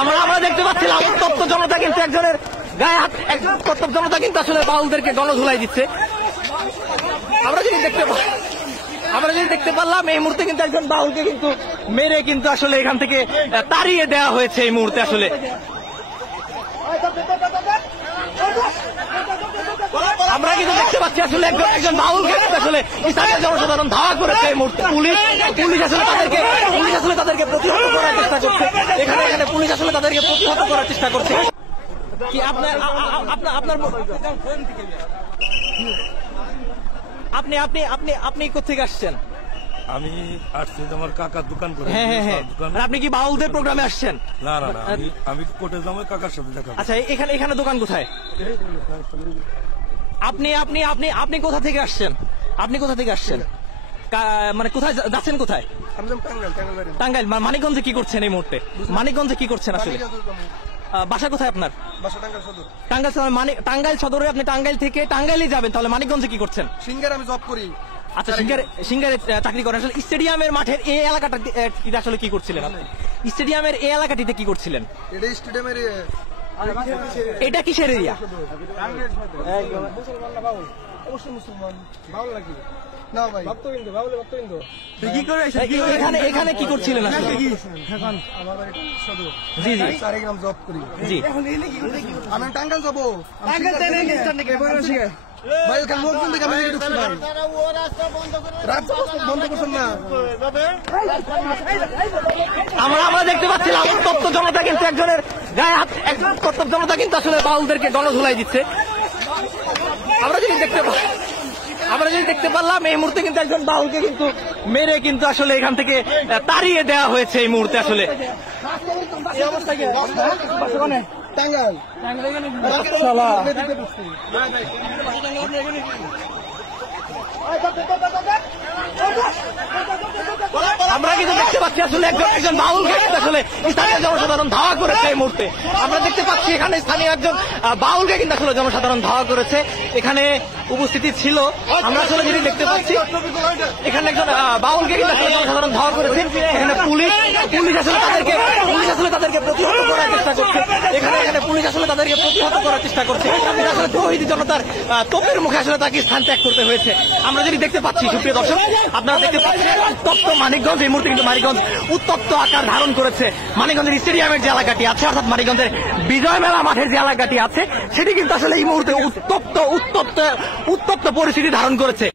আমরা দেখতে পাচ্ছিলাম উত্তপ্ত জনতা কিন্তু একজনের গায়ে হাত, একজন উত্তপ্ত জনতা কিন্তু আসলে বাউলদেরকে গণধুলাই দিচ্ছে। আমরা যদি দেখতে পারলাম এই মুহূর্তে কিন্তু একজন বাউলকে কিন্তু মেরে কিন্তু আসলে এখান থেকে তাড়িয়ে দেওয়া হয়েছে এই মুহূর্তে। আসলে আমরা কিন্তু দেখতে পাচ্ছি আসলে একজন বাউলকে আসলে স্থানীয় জনসাধারণ ধাওয়া করেছে এই মুহূর্তে। পুলিশ আসলে তাদেরকে প্রতিহত করার চেষ্টা করছে। এখানে পুলিশ আসলে তাদেরকে প্রতিহত করার চেষ্টা করছে। কি আপনার আপনি কোথেকে আসছেন? আমি আসছি আমার কাকার দোকান করে। হ্যাঁ, আপনি কি বাউলদের প্রোগ্রামে আসছেন? না, আমি কোর্টে যাবো কাকার সাথে দেখা। আচ্ছা, এখানে দোকান কোথায়? আপনি কোথা থেকে আসছেন? মানে কোথায় যাচ্ছেন? কোথায়? টাঙ্গাইল। মানিকগঞ্জে কি করছেন এই মুহূর্তে? মানিকগঞ্জে কি করছেন আসলে? বাসা কোথায় আপনার? টাঙ্গাইল সদর। টাঙ্গাইল সদরে আপনি টাঙ্গাইল থেকে টাঙ্গাইলে যাবেন, তাহলে মানিকগঞ্জে কি করছেন? সিঙ্গারে আমি জব করি। আচ্ছা, সিঙ্গারে চাকরি করেন। আসলে স্টেডিয়ামের মাঠের এই এলাকাটা আসলে কি করছিলেন আপনি? স্টেডিয়ামের এই এলাকাটিতে কি করছিলেন? এটা স্টেডিয়ামের এটা কিসের এরিয়া? অবশ্যই মুসলমান। বাউল নাকি? না ভাই, ভক্তবিন্দু, বাউলের ভক্তবিন্দু। কি করে এখানে কি করছিলেন আসলে? আমার বাড়ি সদর। জি। সারেগ্রাম জব করি। জি। আমি টাঙ্গাইল যাবো। ভাই ওখানে লোকজন দেখে আমি ঢুকছি ভাই। রাস্তা বন্ধ করছেন না। আমরা দেখতে পাচ্ছিলাম উত্তপ্ত জনতা কিন্তু একজনের গায়ে হাত, একজন উত্তপ্ত জনতা কিন্তু আসলে বাউলদেরকে গণধুলাই দিচ্ছে। আমরা যদি দেখতে পারলাম এই মুহূর্তে কিন্তু একজন বাউলকে কিন্তু মেরে কিন্তু আসলে এখান থেকে তাড়িয়ে দেওয়া হয়েছে এই মুহূর্তে। আসলে এই অবস্থা কি? টাঙ্গাইল। আমরা কিন্তু দেখতে পাচ্ছি আসলে একজন বাউলকে আসলে স্থানীয় জনসাধারণ ধাওয়া করেছে এই মুহূর্তে। আমরা দেখতে পাচ্ছি এখানে স্থানীয় একজন বাউলকে কিন্তু আসলে জনসাধারণ ধাওয়া করেছে। এখানে উপস্থিতি ছিল, আমরা আসলে যদি দেখতে পাচ্ছি এখানে একজন বাউলকে কিন্তু আসলে জনসাধারণ ধাওয়া করেছে। এখানে পুলিশ আসলে তাদেরকে প্রতিহত করার চেষ্টা করছে। এখানে পুলিশ আসলে তাদেরকে প্রতিহত করার চেষ্টা করছে। এটা আসলে তৌহিদি জনতার তোপের মুখে আসলে তাকে স্থান ত্যাগ করতে হয়েছে। আমরা যদি দেখতে পাচ্ছি, সুপ্রিয় দর্শক, আপনারা দেখতে পাচ্ছেন উত্তপ্ত মানিকগঞ্জ। এই মুহূর্তে কিন্তু মানিকগঞ্জ উত্তপ্ত আকার ধারণ করেছে। মানিকগঞ্জের স্টেডিয়ামের যে এলাকাটি আছে, অর্থাৎ মানিকগঞ্জের বিজয় মেলা মাঠের যে এলাকাটি আছে, সেটি কিন্তু আসলে এই মুহূর্তে উত্তপ্ত পরিস্থিতি ধারণ করেছে।